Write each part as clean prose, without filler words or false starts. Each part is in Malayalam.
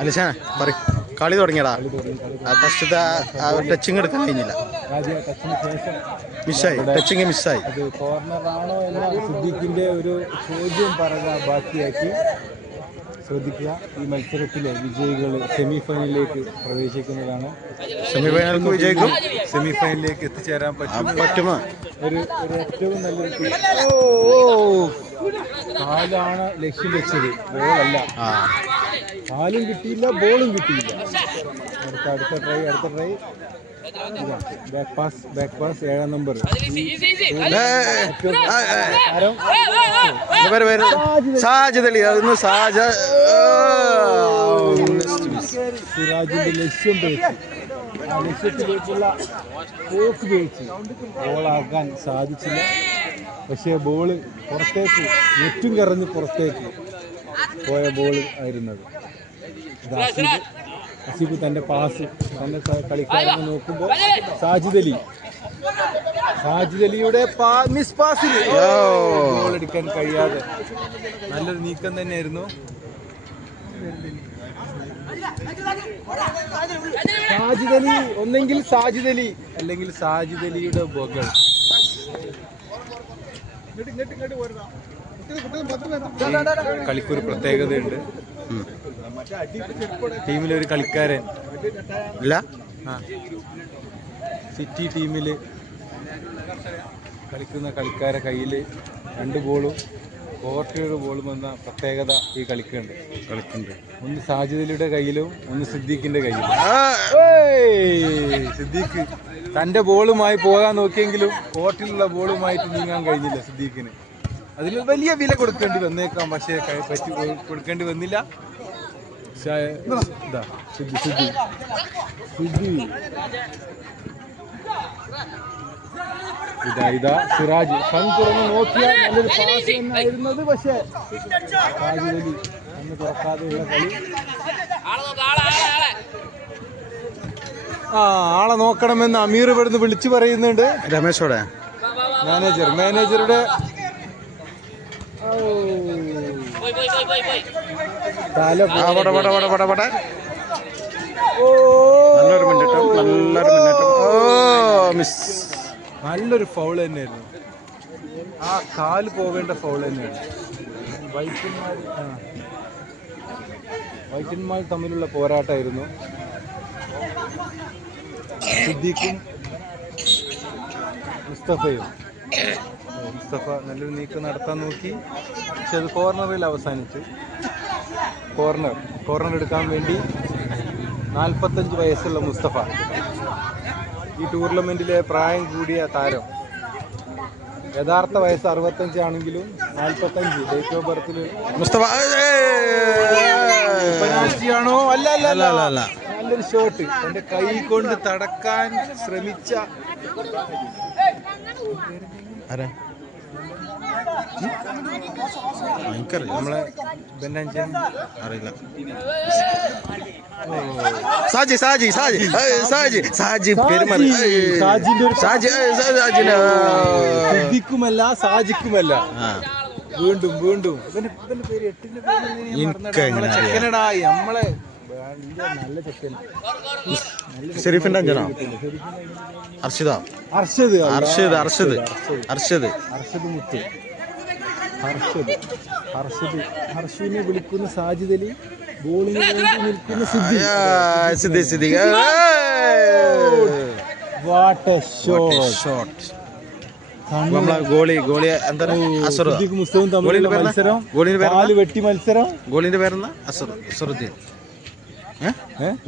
അലിശാ പറ കളി തുടങ്ങിയടാ. ഫസ്റ്റത്തെ ടച്ചിങ് എടുക്കാൻ കഴിഞ്ഞില്ല, മിസ്സായി, ടച്ചിങ് മിസ്സായി. അത് കോർണറാണോ എന്ന സിദ്ദീഖിന്റെ ഒരു ചോദ്യം പറയുക ബാക്കിയാക്കി. ശ്രദ്ധിക്കുക, ഈ മത്സരത്തിലെ വിജയികൾ സെമിഫൈനലിലേക്ക് പ്രവേശിക്കുന്നതാണ്. സെമിഫൈനലിലേക്ക് വിജയിക്കും, സെമിഫൈനലിലേക്ക് എത്തിച്ചേരാൻ പറ്റുമോ? ഒരു ഏറ്റവും നല്ലൊരു കാലാണ് ലക്ഷ്യം വെച്ചത്, ബോളല്ല. കാലും കിട്ടിയില്ല, ബോളും കിട്ടിയില്ല. അടുത്ത ട്രൈ ബാക്ക് പാസ് 7-ാം നമ്പർ സിറാജിന്റെ ലക്ഷ്യം പേച്ച്, ലക്ഷ്യത്തിലേക്കുള്ള പോക്ക് പേച്ച് ബോളാക്കാൻ സാധിച്ചില്ല. പക്ഷേ ബോള് പുറത്തേക്ക് നെറ്റും കറഞ്ഞ് പുറത്തേക്ക് പോയ ബോൾ ആയിരുന്നത്. അസീബ് തൻ്റെ പാസ് തൻ്റെ കളിക്കാരനെ നോക്കുമ്പോൾ സാജിദ് അലിയുടെ മിസ് പാസിൽ ഗോൾ എടുക്കാൻ കഴിയാതെ നല്ലൊരു നീക്കം തന്നെയായിരുന്നു. സാജിദ് അലി, ഒന്നെങ്കിൽ സാജിദ് അലി അല്ലെങ്കിൽ സാജിദ് അലിയുടെ ബോൾ. കളിക്കൊരു പ്രത്യേകതയുണ്ട്. ടീമിലൊരു കളിക്കാരൻ ഇല്ല. സിറ്റി ടീമിൽ കളിക്കുന്ന കളിക്കാരെ കയ്യിൽ 2 ബോളും 40 ബോളും എന്ന പ്രത്യേകത ഈ കളിക്കുന്നുണ്ട്. ഒന്ന് സാജിദ് അലിയുടെ കയ്യിലും ഒന്ന് സിദ്ദീഖിന്റെ കയ്യിലും. സിദ്ദീഖ് തൻ്റെ ബോളുമായി പോകാൻ നോക്കിയെങ്കിലും കോർട്ടിലുള്ള ബോളുമായിട്ട് നീങ്ങാൻ കഴിഞ്ഞില്ല സിദ്ദീഖിന്. അതിൽ വലിയ വില കൊടുക്കേണ്ടി വന്നേക്കാം, പക്ഷേ കൊടുക്കേണ്ടി വന്നില്ല. ഇതാ സിറാജ് കൺ തുറന്ന് നോക്കിയാൽ നല്ലൊരു പാസ് എന്നായിരുന്നത്. പക്ഷേ സാജിദ് അലി അന്ന് തുറക്കാതെയുള്ള കളി. ആളെ നോക്കണമെന്ന് അമീർ ഇവിടുന്ന് വിളിച്ചു പറയുന്നുണ്ട്. രമേശോടെ മാനേജറുടെ നല്ലൊരു ഫൗൾ തന്നെയായിരുന്നു. ആ കാല് പോവേണ്ട ഫൗൾ തന്നെയാണ്. വൈറ്റന്മാർ തമ്മിലുള്ള പോരാട്ടമായിരുന്നു. സിദ്ദീഖും മുസ്തഫ നല്ലൊരു നീക്കം നടത്താൻ നോക്കി, പക്ഷെ അത് കോർണറിൽ അവസാനിച്ചു. കോർണർ എടുക്കാൻ വേണ്ടി 45 വയസ്സുള്ള മുസ്തഫ, ഈ ടൂർണമെന്റിലെ പ്രായം കൂടിയ താരം. യഥാർത്ഥ വയസ്സ് 65 ആണെങ്കിലും 45 ഡേറ്റ് ഓഫ് ബർത്തിൽ മുസ്തഫ പെനാൽറ്റിയാണോ? അല്ല, നല്ലൊരു ഷോട്ട് തന്റെ കൈ കൊണ്ട് തടക്കാൻ ശ്രമിച്ച നമ്മളെ അറിയില്ല. സിദ്ദീഖുമല്ല സാജിക്കുമല്ല. വീണ്ടും പേര് 8ന്റെ പേര് ചെക്കനടായി നമ്മളെ നല്ല ചെക്കൻ. ഷെരീഫിന്റെ അഞ്ചനോ? അർഷദ് മുത്ത്. ഹർഷിനെ വിളിക്കുന്ന സാജിദ് അലി, ബോളിന് വേണ്ടി നിൽക്കുന്ന Siddique. What a shot. Siddique മുസ്തഫയും തമ്മിലുള്ള മത്സരം, കാല് വെട്ടി മത്സരം. ഗോളിന്റെ പേരെന്താ? അസറുദ്ദീൻ.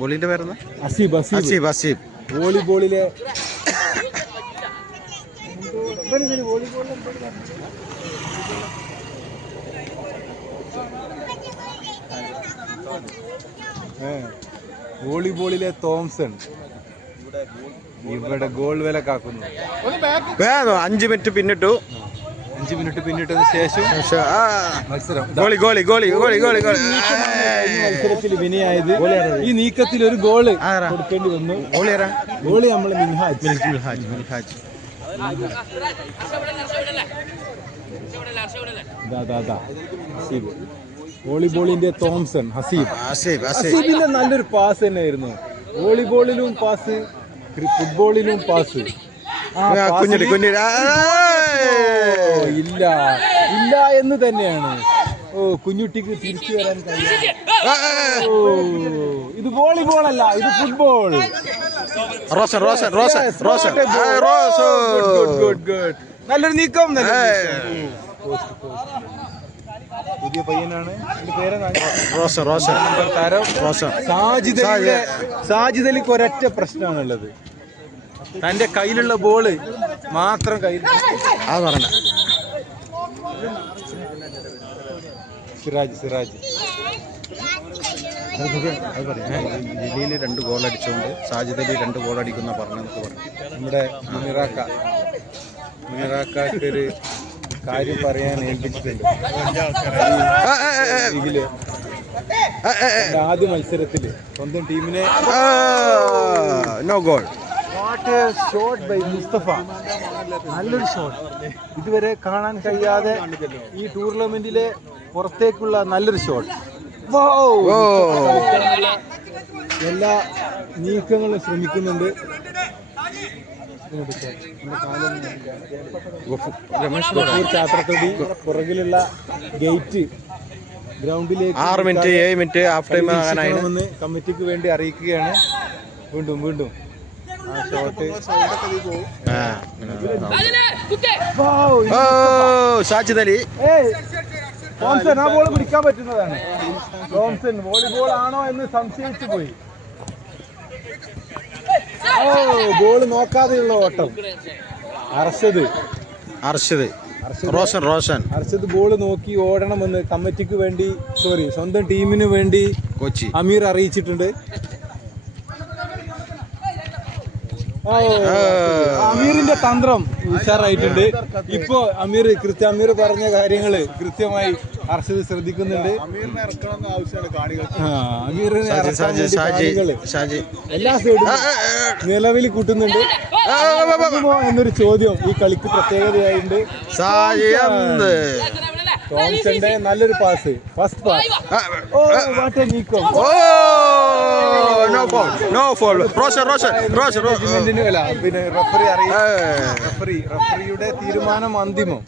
ഗോളിന്റെ പേരെന്താ? അസീബ്. വോളിബോളിലെ വോളിബോളിലെ തോംസൺ ഇവിടെ ഗോൾ വില കാക്കുന്നു. 5 മിനിറ്റ് പിന്നിട്ടു. 5 മിനിറ്റ് പിന്നിട്ടതിന് ശേഷം മത്സരം മത്സരത്തിൽ വിനയായത്. ഈ നീക്കത്തിൽ ഒരു ഗോള് കൊടുക്കേണ്ടി വന്നു. ഗോളി നമ്മള് മിൻഹാജ്. വോളിബോളിന്റെ തോംസൺ ഹസീബ്. ആസിഫ് ആസിഫ് ഹസീബിന്റെ നല്ലൊരു പാസ് തന്നെയായിരുന്നു. വോളിബോളിലും പാസ്, ഫുട്ബോളിലും പാസ്. കുഞ്ഞിരി കുഞ്ഞിരി ഇല്ല ഇല്ല എന്ന് തന്നെയാണ്. ഓ, കുഞ്ഞുട്ടിക്ക് തിരിച്ചു വരാൻ കഴിയും. ഇത് വോളിബോൾ അല്ല, ഇത് football. Roshan Roshan Roshan Roshan good good. നല്ലൊരു നീക്കം. പുതിയ പയ്യനാണ്. റോഷൻ റോഷൻ താരം റോഷൻ. സാജിദ് അലിക്ക് ഒരൊറ്റ പ്രശ്നമാണുള്ളത്, തന്റെ കയ്യിലുള്ള ബോള് മാത്രം കയ്യിൽ. പറഞ്ഞ സിറാജ് ജില്ലയിൽ 2 ഗോൾ അടിച്ചുകൊണ്ട് സാജിദ് അലി 2 ഗോൾ അടിക്കുന്ന പറഞ്ഞെന്നൊക്കെ പറഞ്ഞു. നമ്മുടെ മുനിറാക്കൊരു കാര്യം പറയാൻ ഏൽപ്പിച്ചിട്ടുണ്ട്. ഇതില് ആദ്യ മത്സരത്തില് സ്വന്തം ടീമിനെ no goal. Shot by Mustafa. നല്ലൊരു ഷോട്ട്, ഇതുവരെ കാണാൻ കഴിയാതെ ഈ ടൂർണമെന്റിലെ പുറത്തേക്കുള്ള നല്ലൊരു ഷോട്ട്. എല്ലാ നീക്കങ്ങളും ശ്രമിക്കുന്നുണ്ട്. ചാത്രത്തൊടി പുറകിലുള്ള ഗേറ്റ് ഗ്രൗണ്ടിലേക്ക് 6 മിനിറ്റ് 7 മിനിറ്റ് ഹാഫ് ടൈം ആകാനായിരുന്നു. കമ്മിറ്റിക്ക് വേണ്ടി അറിയിക്കുകയാണ്. വീണ്ടും ആ ഷോട്ട്. സാജിദ് അലി തോംസൺ ആ ബോൾ പിടിക്കാൻ പറ്റുന്നതാണ്. തോംസൺ വോളിബോൾ ആണോ എന്ന് സംശയിച്ചു പോയി. ബോൾ നോക്കാതെയുള്ള ഓട്ടം. അർഷദ് ബോൾ നോക്കി ഓടണമെന്ന് കമ്മിറ്റിക്ക് വേണ്ടി, സ്വന്തം ടീമിന് വേണ്ടി കൊച്ചി അമീർ അറിയിച്ചിട്ടുണ്ട്. അമീറിന്റെ തന്ത്രം ഉഷാറായിട്ടുണ്ട്. ഇപ്പോ അമീർ പറഞ്ഞ കാര്യങ്ങള് കൃത്യമായി അർഷദ് ശ്രദ്ധിക്കുന്നുണ്ട്. അമീറിനെ എല്ലാ സൈഡും നിലവിൽ കൂട്ടുന്നുണ്ട് എന്നൊരു ചോദ്യം ഈ കളിക്ക് പ്രത്യേകതയായിട്ടുണ്ട്. തോംസന്റെ നല്ലൊരു പാസ്, ഫസ്റ്റ് പാസ്. നീക്കം. പിന്നെ റഫറിയുടെ തീരുമാനം അന്തിമം.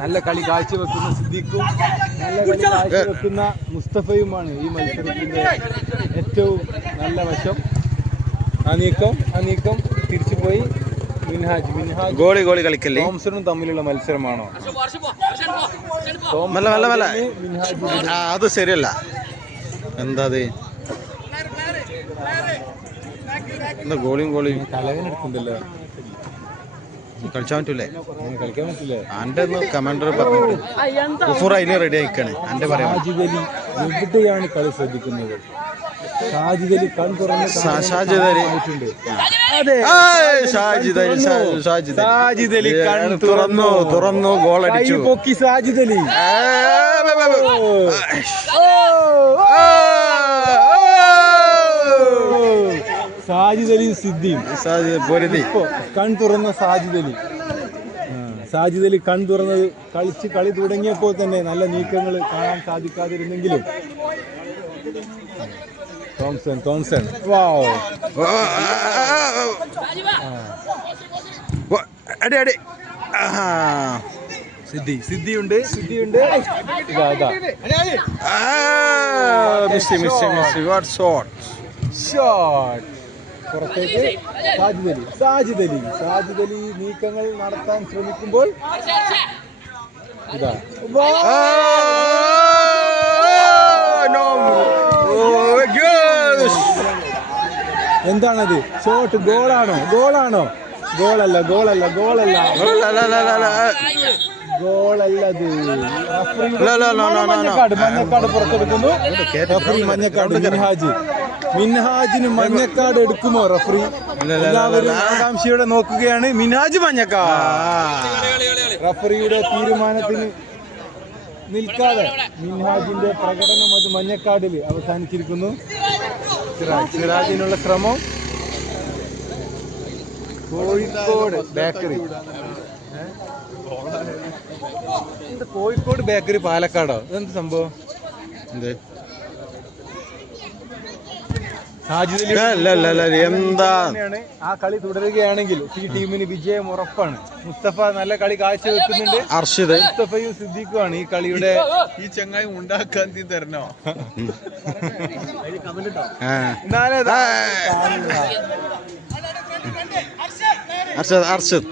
നല്ല കളി കാഴ്ചവെക്കുന്ന സിദ്ദീഖും നല്ല കളി കാഴ്ചവെക്കുന്ന മുസ്തഫയുമാണ് ഈ മത്സരത്തിന്റെ ഏറ്റവും നല്ല വശം. ആ നീക്കം തിരിച്ചുപോയി. മിൻഹാജ് ഗോളി കളിക്കല്ലേ. തോംസണും തമ്മിലുള്ള മത്സരമാണോ? അത് ശരിയല്ല. എന്താ ഗോളിയും തലവേനെടുക്കുന്നുണ്ടല്ലോ. കളിച്ചാൻ പറ്റൂലേ? കളിക്കാൻ പറ്റില്ലേ? എന്റെ കമാൻഡർ പറഞ്ഞിട്ട് അതിന് റെഡി ആയിക്കാണ്. എന്റെ പറയാം എവിടെയാണ് കളി ശ്രദ്ധിക്കുന്നത്. സാജിദ് അലി കൺ തുറന്നു ഗോൾ അടിച്ചു. പൊക്കി സാജിദ് അലി. സാജിദ് അലി സിദ്ദീം കൺ തുറന്ന സാജിദ് അലി കൺ തുറന്നത് കളി തുടങ്ങിയപ്പോൾ തന്നെ നല്ല നീക്കങ്ങൾ കാണാൻ സാധിക്കാതിരുന്നെങ്കിലും തോംസൺ അടി സിദ്ധിയുണ്ട്. ഷോട്ട് പുറത്തേക്ക്. സാജിദ് അലി നീക്കങ്ങൾ നടത്താൻ ശ്രമിക്കുമ്പോൾ എന്താണത്? ഷോട്ട് ഗോളാണോ? ഗോളല്ലത്. മഞ്ഞക്കാട് പുറത്തെടുക്കുന്നു. റഫറി മഞ്ഞക്കാട്. മിൻഹാജിന് മഞ്ഞക്കാട് എടുക്കുമോ റഫറി? എല്ലാവരും ആകാംക്ഷയോടെ നോക്കുകയാണ്. മിൻഹാജ് മഞ്ഞക്കാട്. റഫറിയുടെ തീരുമാനത്തിന് നിൽക്കാതെ മിൻഹാജിന്റെ പ്രകടനം അത് മഞ്ഞക്കാടിൽ അവസാനിച്ചിരിക്കുന്നു. സിറാജിനുള്ള ശ്രമം. കോഴിക്കോട് ബേക്കറി ഇത് കോഴിക്കോട് ബേക്കറി പാലക്കാടോ ഇതെന്ത് സംഭവം? എന്ത് സാജിദ് അല്ല എന്താ തന്നെയാണ്. ആ കളി തുടരുകയാണെങ്കിൽ ഈ ടീമിന് വിജയം ഉറപ്പാണ്. മുസ്തഫ നല്ല കളി കാഴ്ചവെക്കുന്നുണ്ട്. അർഷിദ് മുസ്തഫയും സിദ്ദീഖുമാണ് ഈ കളിയുടെ ഈ ചങ്ങായി ഉണ്ടാക്കാൻ തരണോ? എന്നാലേ അർഷിദ്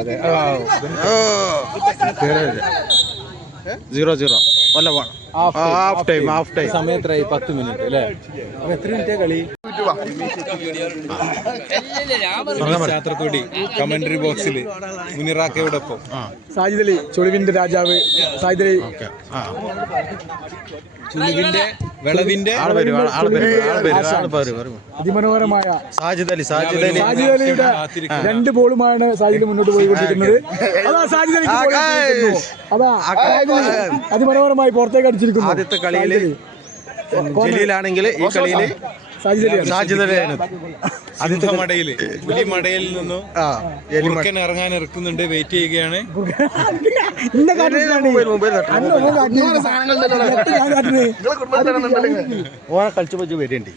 അതെ 0-0 അല്ല ഹാഫ് ടൈം സമയത്തായി 10 മിനിറ്റ് അല്ലേ? അപ്പൊ എത്ര മിനിറ്റ് കളി? യാത്രത്തോടി കമന്ററി ബോക്സിൽ മുനിറാക്കയോടൊപ്പം സാജിദ് അലി ചുളിവിന്റെ രാജാവ് സാജിദ് അലി ചുളിവിന്റെ വിളവിന്റെ അതിമനോഹരമായ സാജിദ് അലി സാജിദ് അലിയുടെ 2 ബോളുമാണ് സാജിദ് മുന്നോട്ട് പോയിക്കൊണ്ടിരിക്കുന്നത്. അതാ സാജിദ് അലിക്ക് ബോൾ കിട്ടിയിരിക്കുന്നു. അതാ അതിമനോഹരമായി പുറത്തേക്ക് അടിച്ചിരിക്കുന്നു. ആദ്യത്തെ കളിയില് ജലീലാണെങ്കിൽ ഈ കളിയില് സാജിദ് അലിയാണ്. മടയില് പുലിമടയിൽ നിന്നും കുറുക്കൻ ഇറങ്ങാൻ ഇറക്കുന്നുണ്ട്. വെയിറ്റ് ചെയ്യുകയാണ്. ഓനെ കളിച്ചു വെച്ച് വരേണ്ടി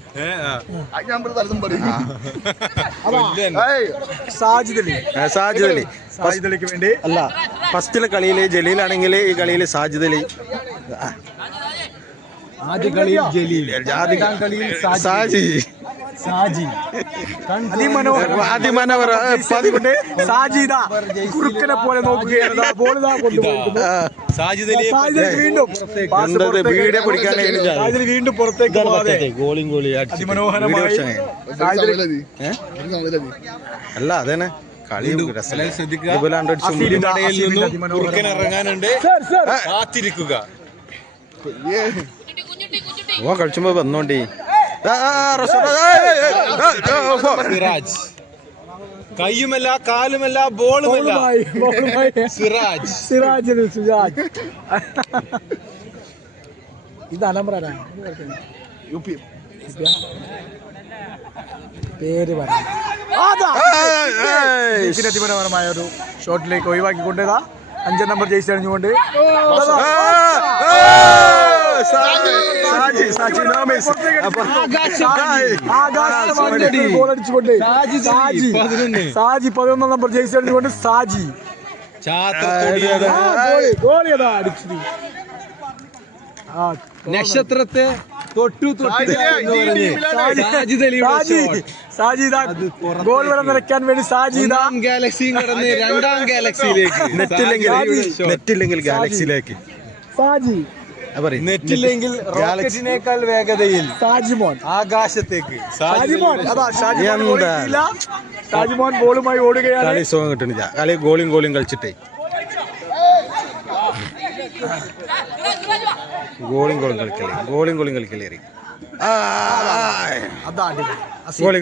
സാജിദ് അലി വേണ്ടി അല്ല ഫസ്റ്റിലെ കളിയില് ജലീലാണെങ്കിൽ ഈ കളിയില് സാജിദ് അലി. ആദ്യ കളിയിൽ ജലീൽ, കളിയിൽ സാജി അതിമനോഹര സാജിദ കുറുക്കനെ പോലെ നോക്കുകയാണ്. വീണ്ടും പുറത്തേക്ക് അല്ല അതന്നെ കളി കുറുക്കൻ ഇറങ്ങാനുണ്ട്. കാത്തിരിക്കുക. ഓ കളിച്ചുമ്പോ വന്നോണ്ടി സിറാജ് കയ്യുമല്ല കാലുമല്ല ബോളുമല്ല. സിറാജ് ഇത് അലംബ്രാണ് പേര് പറയാം. അതിമനോഹരമായ ഒരു ഷോട്ടിലേക്ക് ഒഴിവാക്കിക്കൊണ്ടേതാ 5 നമ്പർ ജയിച്ച് അണിഞ്ഞുകൊണ്ട് സാജി 11 നമ്പർ ജയിച്ച് അണിഞ്ഞുകൊണ്ട് സാജി അടിച്ചത് നക്ഷത്രത്തെ തൊട്ടു ഗോൾ വരെ നിറയ്ക്കാൻ വേണ്ടി സാജിദ ഗാലക്സിയും കടന്ന് 2ാം ഗാലക്സിയിലേക്ക്. നെറ്റില്ലെങ്കിൽ ഗാലക്സിയിലേക്ക് സാജി നെറ്റില്ലെങ്കിൽ റോക്കറ്റിനേക്കാൾ വേഗതയിൽ സാജിമോൻ ആകാശത്തേക്ക്. സാജിമോൻ അതാ ഷാജിമോൻ ബോളുമായി ഓടുകയാണ്. കളി സുഖം കിട്ടുന്നില്ല. കളി ഗോളിയും കളിച്ചിട്ടേ ഗോളിയും കളിക്കല്ലേ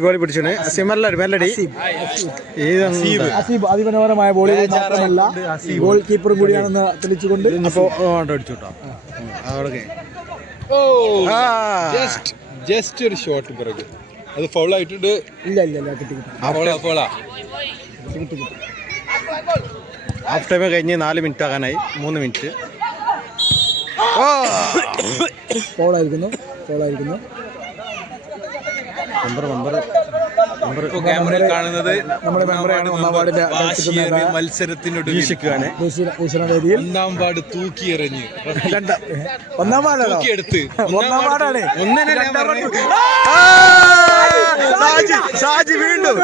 ഗോളി പിടിച്ചു മെല്ലടി. അസീബ് അതിമനോഹരമായ ബോളിൽ മാത്രമല്ല ഗോൾ കീപ്പറും കൂടിയാണെന്ന് തെളിച്ചുകൊണ്ട് അടിച്ചു കേട്ടോ. ജസ്റ്റ് ഒരു ഷോട്ട് പിറകു അത് ഫൗൾ ആയിട്ടുണ്ട്. ഇല്ല കിട്ടി ഹാഫ് ടൈം കഴിഞ്ഞ് 4 മിനിറ്റ് ആകാനായി. 3 മിനിറ്റ് ഫോളായിരിക്കുന്നു. ക്യാമറയിൽ കാണുന്നത് നമ്മുടെ മത്സരത്തിനൊടുവിൽ വേദിയിൽ 1ാം വാർഡ് തൂക്കിയെറിഞ്ഞ് 1ാം വാർഡാണ്. തൂക്കിയെടുത്ത് 1ാം വാർഡാണ്. സാജി വീണ്ടും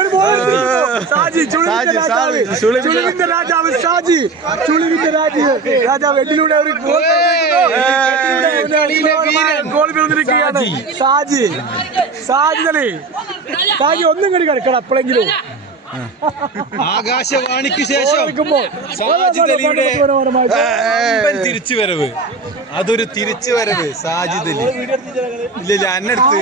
ചുളിവിന്റെ രാജാവ് എഡിലൂടെ ഒരു ഗോൾ വീണിരിക്കുകയാണ്. സാജി ഒന്നും കടി കിടക്കണം അപ്പോഴെങ്കിലും. ആകാശവാണിക്ക് ശേഷം സാജിദ് അലിയുടെ തിരിച്ചുവരവ്. അതൊരു തിരിച്ചുവരവ് സാജിദ് അലി. ഇല്ല അന്നെടുത്ത്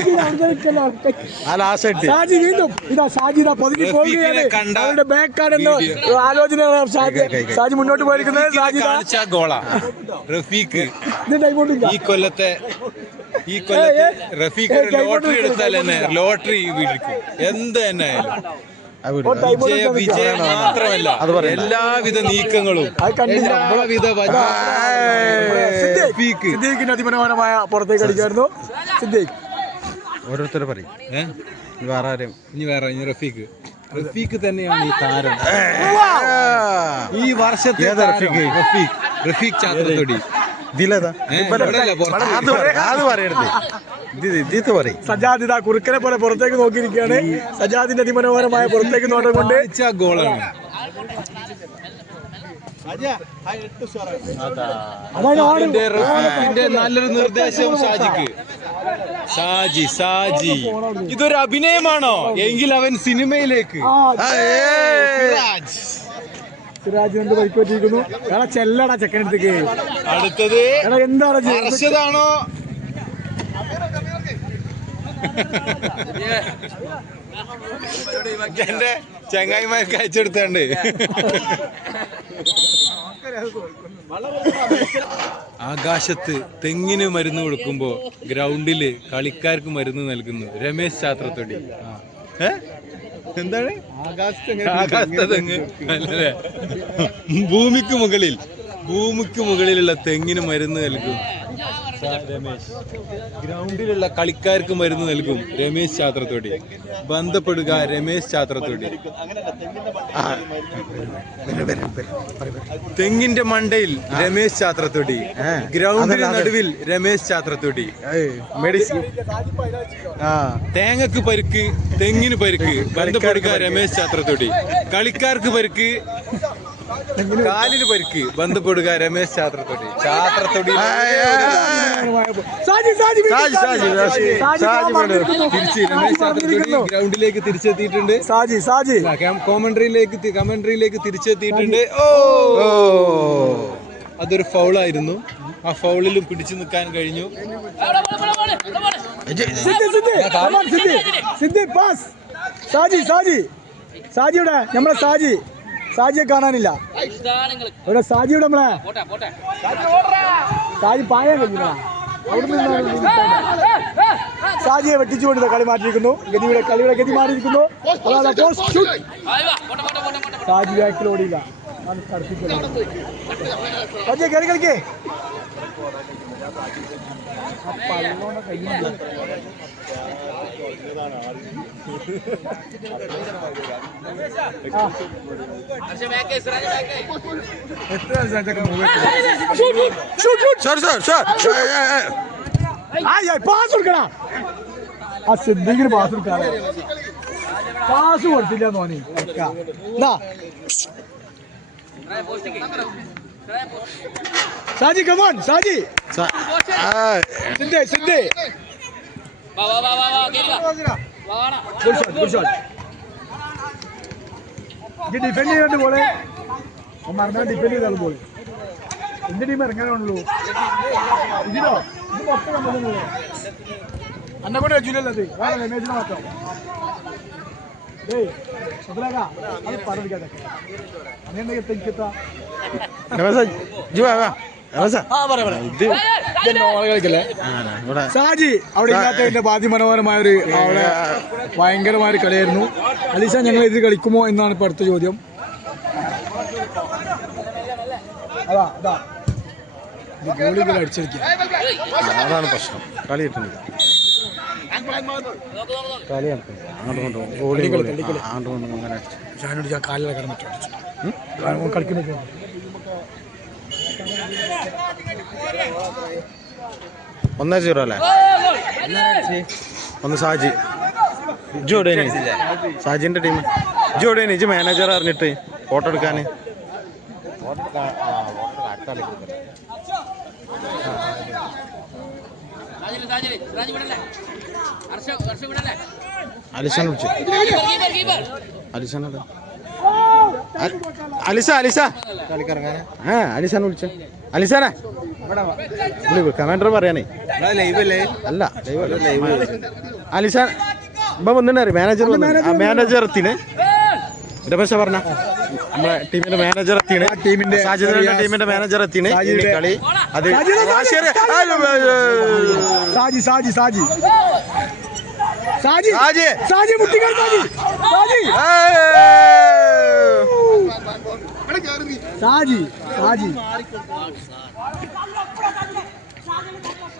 സാജി വീണ്ടും സാജിദ പതുങ്ങി പോവുകയാണ്. അവരുടെ ബാക്കാണെന്ന് ആലോചന സാജി മുന്നോട്ട് പോയിരിക്കുന്നത്. ഗോളാ റഫീഖ് ഈ കൊല്ലത്തെ ഈ കൊല്ലത്ത് റഫീഖ് ലോട്ടറി എടുത്താൽ തന്നെ ലോട്ടറി വിളിക്കും എന്ത് തന്നെ ആയാലും വിജയം മാത്രമല്ല എല്ലാവിധ നീക്കങ്ങളും എല്ലാവിധ സിദ്ദീഖിന്റെ അതിമനോഹരമായ പുറത്തേക്ക് അടിക്കായിരുന്നു. സിദ്ദീഖ് ഓരോരുത്തർ പറയും ഇനി വേറെ റഫീഖ് തന്നെയാണ് ഈ താരം. ഈ വർഷത്തെ റഫീഖ് ചാത്രത്തൊടി സജാദ് ഇതാ കുറുക്കനെ പോലെ പുറത്തേക്ക് നോക്കിയിരിക്കുകയാണ്. സജാദിന്റെ അതിമനോഹരമായ പുറത്തേക്ക് നോട്ടം കൊണ്ട് ഗോളാണ്. നല്ലൊരു നിർദ്ദേശം ഷാജി ഇതൊരു അഭിനയമാണോ എങ്കിൽ അവൻ സിനിമയിലേക്ക്. സിറാജ് എന്ത് പരിക്കുപറ്റിയിരിക്കുന്നു. ചെല്ലടാ ചെക്കനടുത്തേക്ക്. അടുത്തത് എന്താണ് അർഷദാണോ? എന്റെ ചങ്ങായിമാർക്ക് അയച്ചെടുത്തണ്ട്. ആകാശത്ത് തെങ്ങിന് മരുന്ന് കൊടുക്കുമ്പോ ഗ്രൗണ്ടില് കളിക്കാർക്ക് മരുന്ന് നൽകുന്നു രമേശ് ചാത്രത്തൊടി. എന്താണ് ആകാശത്തെ തെങ്ങ്? അല്ലേ, ഭൂമിക്ക് മുകളിലുള്ള തെങ്ങിന് മരുന്ന് നൽകും രമേശ്. ഗ്രൗണ്ടിലുള്ള കളിക്കാർക്ക് മരുന്ന് നൽകും രമേശ് ചാത്രത്തൊടി. ബന്ധപ്പെടുക രമേശ് ചാത്രത്തൊടി. തെങ്ങിന്റെ മണ്ടയിൽ രമേശ് ചാത്രത്തൊടി, ഗ്രൗണ്ടിന് നടുവിൽ രമേശ് ചാത്രത്തൊടി. തേങ്ങക്ക് പരിക്ക്, തെങ്ങിന് പരിക്ക്, ബന്ധപ്പെടുക രമേശ് ചാത്രത്തൊടി. കളിക്കാർക്ക് പരിക്ക്, കാലിന് പരിക്ക്, ബന്ധപ്പെടുക രമേശ് ചാത്രത്തൊടി. ഗ്രൗണ്ടിലേക്ക് തിരിച്ചെത്തിയിട്ടുണ്ട്. കമന്ററിയിലേക്ക് തിരിച്ചെത്തിയിട്ടുണ്ട്. അതൊരു ഫൗളായിരുന്നു. ആ ഫൗളിലും പിടിച്ചു നിൽക്കാൻ കഴിഞ്ഞു. സാജിയുടെ നമ്മളെ സാജിയെ കാണാനില്ല. ഇവിടെ സാജിയുടെ നമ്മളെ സാജി പായാൻ കഴിഞ്ഞില്ല. സാജിയെ വെട്ടിച്ചുകൊണ്ട് കളി മാറ്റിയിരിക്കുന്നു. കളിയുടെ ഗതി മാറിയിരിക്കുന്നു. സാജി ബാക്കിൽ ഓടിയില്ല. സാജിയെ കയറി കളിക്കേ. പാസ് കൊടുക്കണ. ആ സിദ്ദീഖിന് പാസ് കൊടുക്കാതെ പാസ് കൊടുത്തില്ല തോന്നി. സാജി കമോൺ സാജി. സിദ്ധേ ഡിഫെൻഡ് ചെയ്യേണ്ട പോലെ മറന്നാ ഡിഫെൻഡ് ചെയ്താൽ പോലെ. എന്റെ ടീം ഇറങ്ങാനുള്ളൂ. ഇതിനോ ഇത് മൊത്തം കമ്പനിയുള്ളൂ. അന്നെ കൊണ്ട് വെച്ചില്ലല്ലോ. അത് വേറെ രമേശിനെ മാത്രം. സാജി അവിടെ ഇല്ലാത്തതിന്റെ അതിമനോഹരമായ ഒരു അവിടെ ഭയങ്കരമായ ഒരു കളിയായിരുന്നു. അലീഷ ഞങ്ങൾ ഇത് കളിക്കുമോ എന്നാണ് ഇപ്പൊ അടുത്ത ചോദ്യം. ഗോളികൾ അടിച്ചടിക്കുക, അതാണ് പ്രശ്നം. കളി കിട്ടുന്നില്ല. കളിയാണ് ഷാനോട് ഞാൻ കാലിലെ കടം പറ്റും കളിക്കുന്നത്. 1-0 അല്ലേ? ഒന്ന് സാജി ജോഡേനി, സാജിന്റെ ടീം ജോഡേനി. ഇജ് മാനേജർ അറിഞ്ഞിട്ട് ഫോട്ടോ എടുക്കാൻ അലിസാൻ വിളിച്ചു. അലിസാൻ വിളിച്ച അലിസാനെ കമാൻഡർ പറയാനേ. അല്ല അലിസാൻ ഇപ്പൊ വന്നിട്ടുണ്ടായി മാനേജർ. മാനേജർ എത്തിന് രമേശ പറഞ്ഞ നമ്മളെ ടീമിന്റെ മാനേജർ എത്തിയാണ്. ടീമിന്റെ സാജിദിന്റെ ടീമിന്റെ മാനേജർ എത്തിയാണ്. ഇനി കളി അത് സാജി സാജി സാജി സാജി സാജി മുട്ടിക്കാൻ സാജി സാജി സാജി സാജി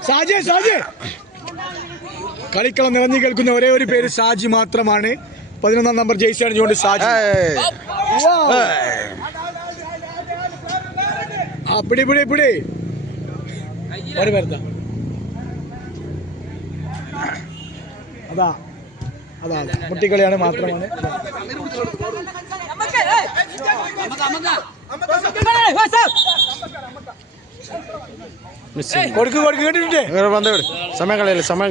സാജി സാജി കളിക്കളം നിറഞ്ഞു കേൾക്കുന്ന ഒരേ ഒരു പേര് സാജി മാത്രമാണ്. 11 നമ്പർ ജേഴ്സി അണിഞ്ഞുകൊണ്ട് സാജി. പിടി പിടി പിടി ഒരു പേരുതാ. അതാ അതാ മുട്ടിക്കളിയാണ് മാത്രമാണ്. കൊടുക്ക് കൊടുക്ക് കേട്ടിട്ടേ സമയം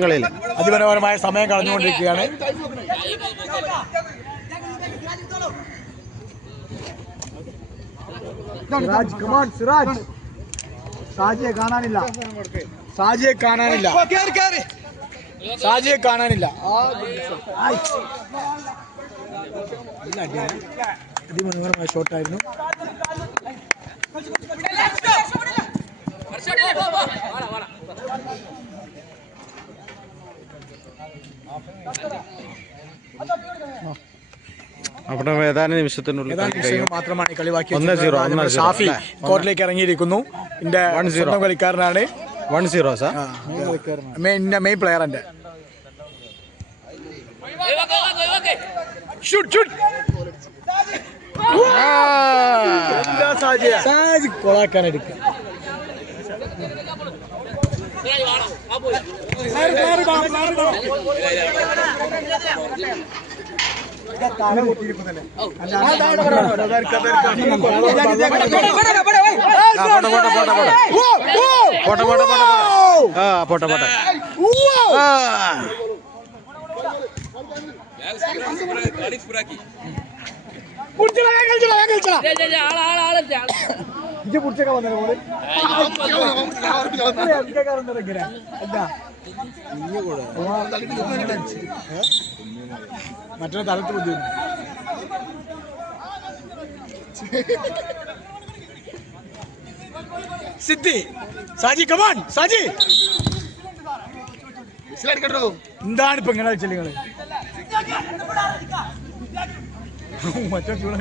കളയില്ല അതിമനോഹരമായ സമയം കളഞ്ഞുകൊണ്ടിരിക്കുകയാണ്. സിറാജ് സാജിയെ കാണാനില്ല. സാജിയെ കാണാനില്ല. സാജിയെ കാണാനില്ല. അതിമനോഹരമായ ഷോട്ടായിരുന്നു. അവിടെ ഏതാനും നിമിഷത്തിനുള്ളിൽ മാത്രമാണ് കളി ബാക്കി. 1-0 ഷാഫി കോർട്ടിലേക്ക് ഇറങ്ങിയിരിക്കുന്നു. എന്റെ സ്വന്തം കളിക്കാരനാണ്. 1-0 സാർ. മെയിൻ പ്ലെയർ എന്റെ. സാജി കൊളാക്കാൻ എടുക്കുക. മറ്റൊരു തലത്ത് ബുദ്ധിമുട്ട്. സിദ്ധി സാജി കമാൻ സാജി എന്താണ് ഇപ്പൊ ഇങ്ങനെ വെച്ചാൽ നിങ്ങള് മറ്റോ ചൂടാ.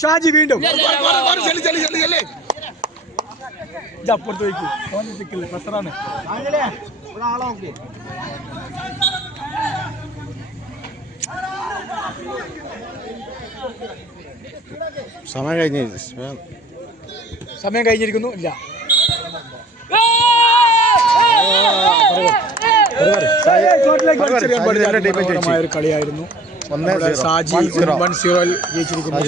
ഷാജി വീണ്ടും അപ്പുറത്ത് വയ്ക്കും. പ്രഷറാണ്. സമയം കഴിഞ്ഞിരിക്കുന്നു. ഇല്ല കളിയായിരുന്നു. സാജി 1-0 ജയിച്ചിരിക്കുന്നു.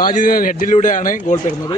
സാജിദിന്റെ ഹെഡിലൂടെയാണ് ഗോൾ വരുന്നത്.